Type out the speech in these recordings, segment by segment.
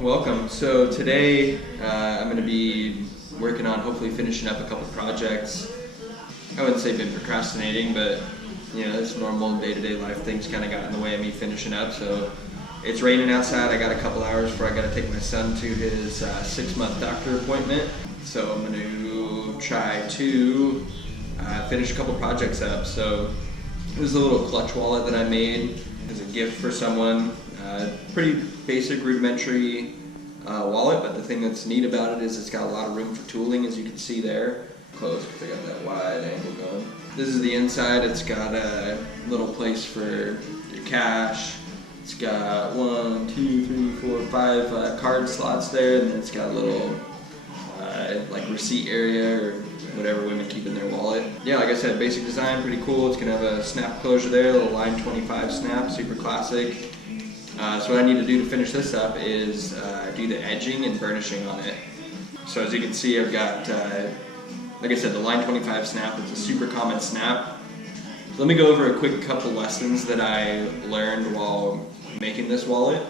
Welcome. So today I'm going to be working on hopefully finishing up a couple projects. I wouldn't say been procrastinating, but it's normal day-to-day life. Things kind of got in the way of me finishing up. So it's raining outside. I got a couple hours before I got to take my son to his 6-month doctor appointment. So I'm going to try to finish a couple projects up. So this is a little clutch wallet that I made as a gift for someone. Pretty basic, rudimentary wallet, but the thing that's neat about it is it's got a lot of room for tooling, as you can see there. Close because I got that wide angle going. This is the inside. It's got a little place for your cash. It's got 1, 2, 3, 4, 5 card slots there, and then it's got a little like receipt area or whatever women keep in their wallet. Yeah, like I said, basic design, pretty cool. It's gonna have a snap closure there, a little line 25 snap, super classic. So what I need to do to finish this up is do the edging and burnishing on it. So as you can see, I've got, like I said, the line 25 snap. It's a super common snap. Let me go over a quick couple lessons that I learned while making this wallet.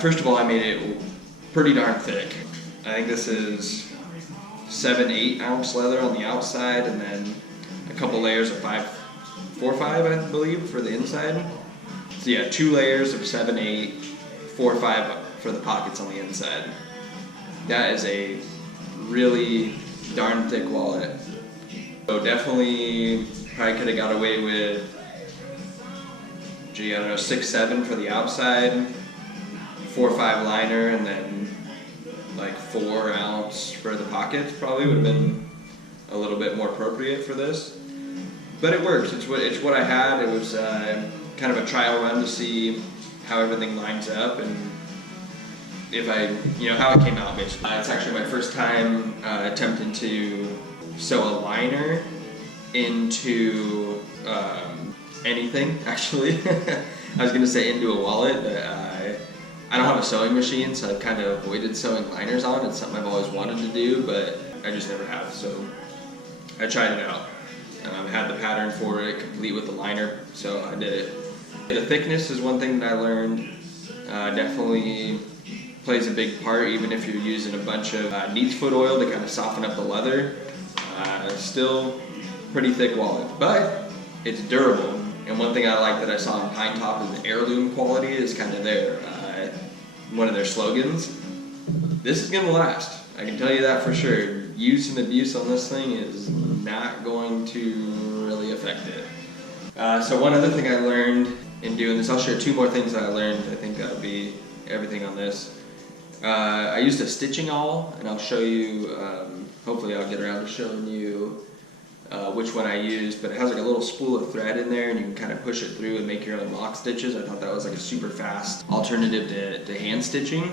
First of all, I made it pretty darn thick. I think this is 7-8 ounce leather on the outside, and then a couple layers of 4-5, I believe, for the inside. So yeah, 2 layers of 7-8, 4-5 for the pockets on the inside. That is a really darn thick wallet. So definitely probably could have got away with, 6-7 for the outside, 4-5 liner, and then like 4 ounce for the pockets. Probably would have been a little bit more appropriate for this. But it works. It's what I had. It was kind of a trial run to see how everything lines up and if how it came out basically. It's actually my first time attempting to sew a liner into anything, actually. I was gonna say into a wallet, but I don't have a sewing machine, so I've kind of avoided sewing liners on. It's something I've always wanted to do, but I just never have, so I tried it out. Had the pattern for it, complete with the liner, so I did it. The thickness is one thing that I learned. Definitely plays a big part, even if you're using a bunch of neat's foot oil to kind of soften up the leather. Still pretty thick wallet, but it's durable. And one thing I like that I saw in Pine Top is the heirloom quality is kind of there. One of their slogans. This is gonna last. I can tell you that for sure. Use and abuse on this thing is not going to really affect it. So one other thing I learned in doing this, I'll share 2 more things that I learned. I think that'll be everything on this. I used a stitching awl, and I'll show you, hopefully I'll get around to showing you which one I used, but it has like a little spool of thread in there and you can kind of push it through and make your own lock stitches. I thought that was like a super fast alternative to hand stitching.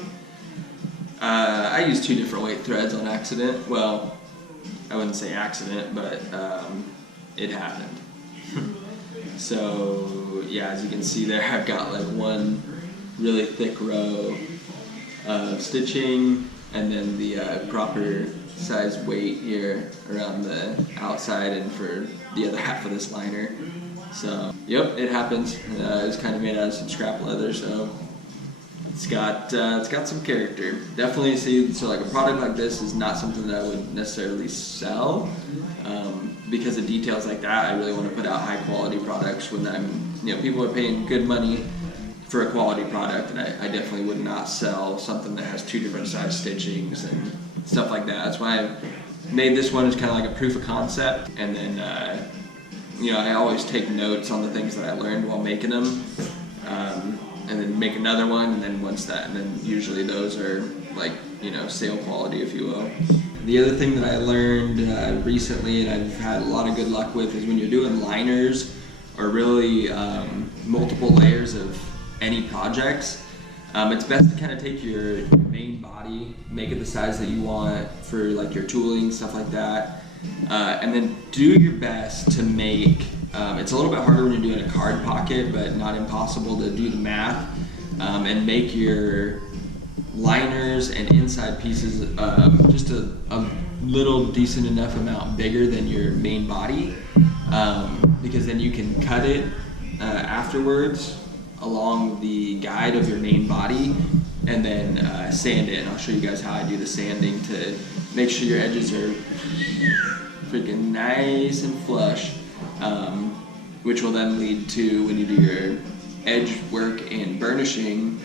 I used 2 different weight threads on accident. Well, I wouldn't say accident, but it happened. So yeah, as you can see there, I've got like one really thick row of stitching and then the proper size weight here around the outside and for the other half of this liner. So yep, it happens. It's kind of made out of some scrap leather, so it's got some character. Definitely see, so like a product like this is not something that I would necessarily sell. Because of details like that, I really want to put out high quality products when people are paying good money for a quality product, and I definitely would not sell something that has 2 different size stitchings and stuff like that. That's why I made this one as kind of like a proof of concept, and then I always take notes on the things that I learned while making them, and then make another one, and then usually those are like sale quality, if you will. The other thing that I learned recently, and I've had a lot of good luck with, is when you're doing liners or really multiple layers of any projects, it's best to kind of take your main body, make it the size that you want for like your tooling, stuff like that, and then do your best to make, it's a little bit harder when you're doing a card pocket, but not impossible to do the math, and make your liners and inside pieces just a little decent enough amount bigger than your main body, because then you can cut it afterwards along the guide of your main body and then sand it. And I'll show you guys how I do the sanding to make sure your edges are freaking nice and flush, which will then lead to, when you do your edge work and burnishing,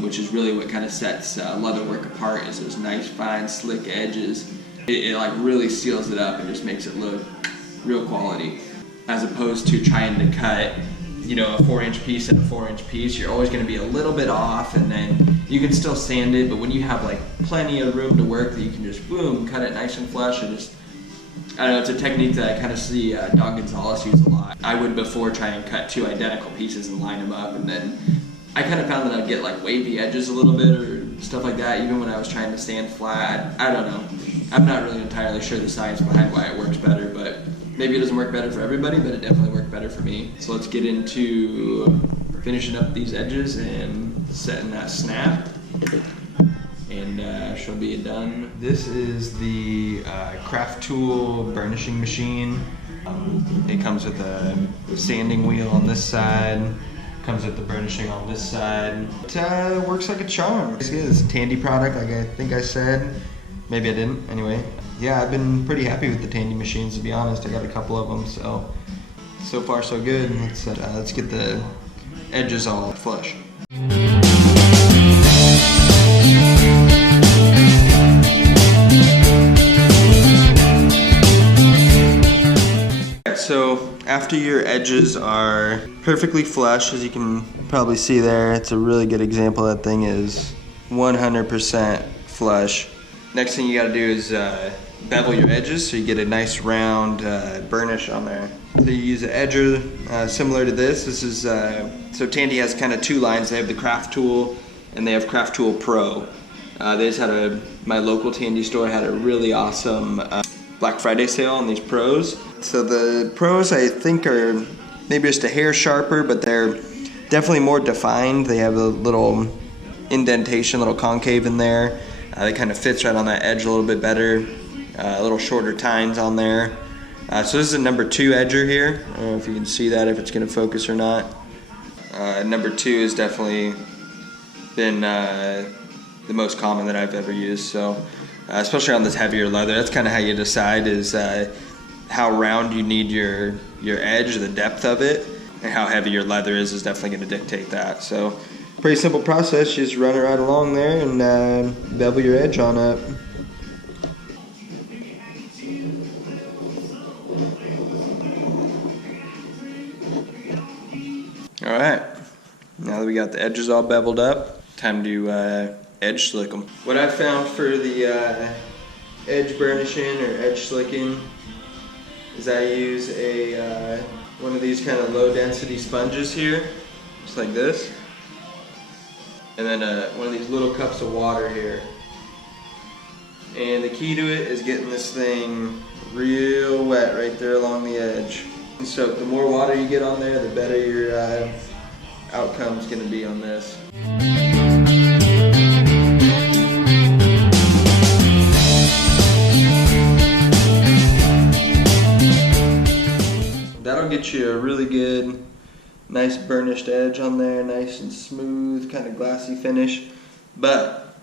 which is really what kind of sets leather work apart, is those nice, fine, slick edges. It like really seals it up and just makes it look real quality, as opposed to trying to cut, you know, a 4-inch piece and a 4-inch piece. You're always going to be a little bit off, and then you can still sand it, but when you have like plenty of room to work, that you can just boom, cut it nice and flush. And just, I don't know, it's a technique that I kind of see Don Gonzalez use a lot. I would before try and cut 2 identical pieces and line them up, and then I kind of found that I'd get like wavy edges a little bit or stuff like that, even when I was trying to sand flat. I don't know. I'm not really entirely sure the science behind why it works better, but maybe it doesn't work better for everybody, but it definitely worked better for me. So let's get into finishing up these edges and setting that snap, and she'll be done. This is the Craft Tool burnishing machine. It comes with a sanding wheel on this side, comes with the burnishing on this side. It works like a charm. It's a Tandy product, like I think I said. Maybe I didn't, anyway. Yeah, I've been pretty happy with the Tandy machines, to be honest. I got a couple of them, so far so good. Let's get the edges all flush. So after your edges are perfectly flush, as you can probably see there, it's a really good example. That thing is 100% flush. Next thing you gotta do is bevel your edges so you get a nice round burnish on there. So you use an edger similar to this. This is, so Tandy has kind of 2 lines. They have the Craft Tool and they have Craft Tool Pro. They just had my local Tandy store had a really awesome Black Friday sale on these Pros. So the Pros, I think, are maybe just a hair sharper, but they're definitely more defined. They have a little indentation, little concave in there. It kind of fits right on that edge a little bit better. A little shorter tines on there. So this is a number 2 edger here. I don't know if you can see that, if it's going to focus or not. Number 2 has definitely been the most common that I've ever used. So especially on this heavier leather, that's kind of how you decide is how round you need your edge, the depth of it, and how heavy your leather is definitely going to dictate that. So pretty simple process. You just run it right along there and bevel your edge on up. Alright, now that we got the edges all beveled up, time to edge slick them. What I found for the edge burnishing or edge slicking is I use one of these kind of low density sponges here, just like this. And then one of these little cups of water here. And the key to it is getting this thing real wet right there along the edge. So the more water you get on there, the better your outcome is going to be on this. That'll get you a really good, nice burnished edge on there, nice and smooth, kind of glassy finish. But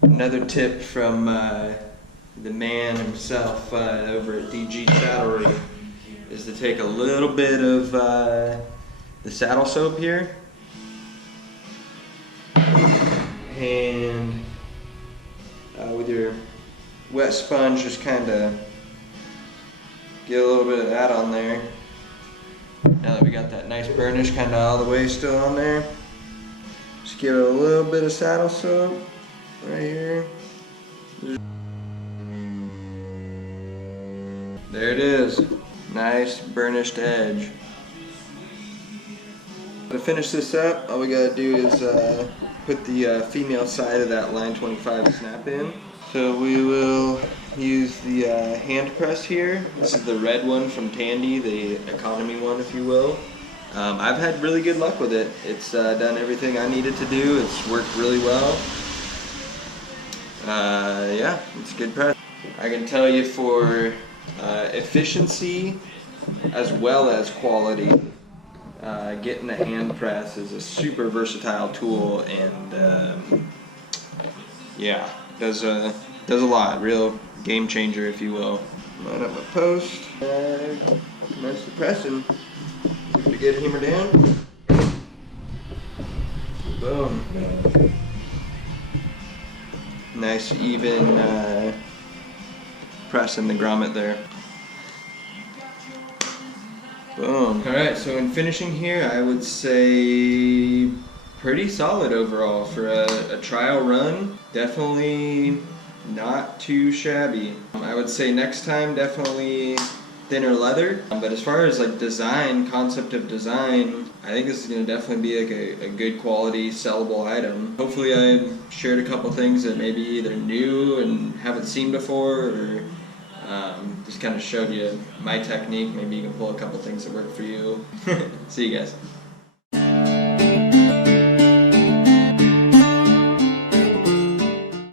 another tip from the man himself over at DG Saddlery is to take a little bit of the saddle soap here and with your wet sponge just kind of get a little bit of that on there. Now that we got that nice burnish kind of all the way still on there, just give it a little bit of saddle soap right here. There it is. Nice burnished edge. To finish this up, all we gotta do is put the female side of that line 25 snap in. So we will use the hand press here. This is the red one from Tandy, the economy one, if you will. I've had really good luck with it. It's done everything I needed to do. It's worked really well. Yeah, it's a good press. I can tell you for efficiency as well as quality, getting the hand press is a super versatile tool, and yeah, does a lot. Real game changer, if you will. Line up my post. Commence the pressing. Give it a good hammer down. Boom. Nice even press in the grommet there. Boom. Alright, so in finishing here, I would say pretty solid overall for a trial run. Definitely not too shabby. I would say next time definitely thinner leather. But as far as like design, concept of design, I think this is going to definitely be like a good quality sellable item. Hopefully I shared a couple things that maybe either new and haven't seen before, or just kind of showed you my technique. Maybe you can pull a couple things that work for you. See you guys.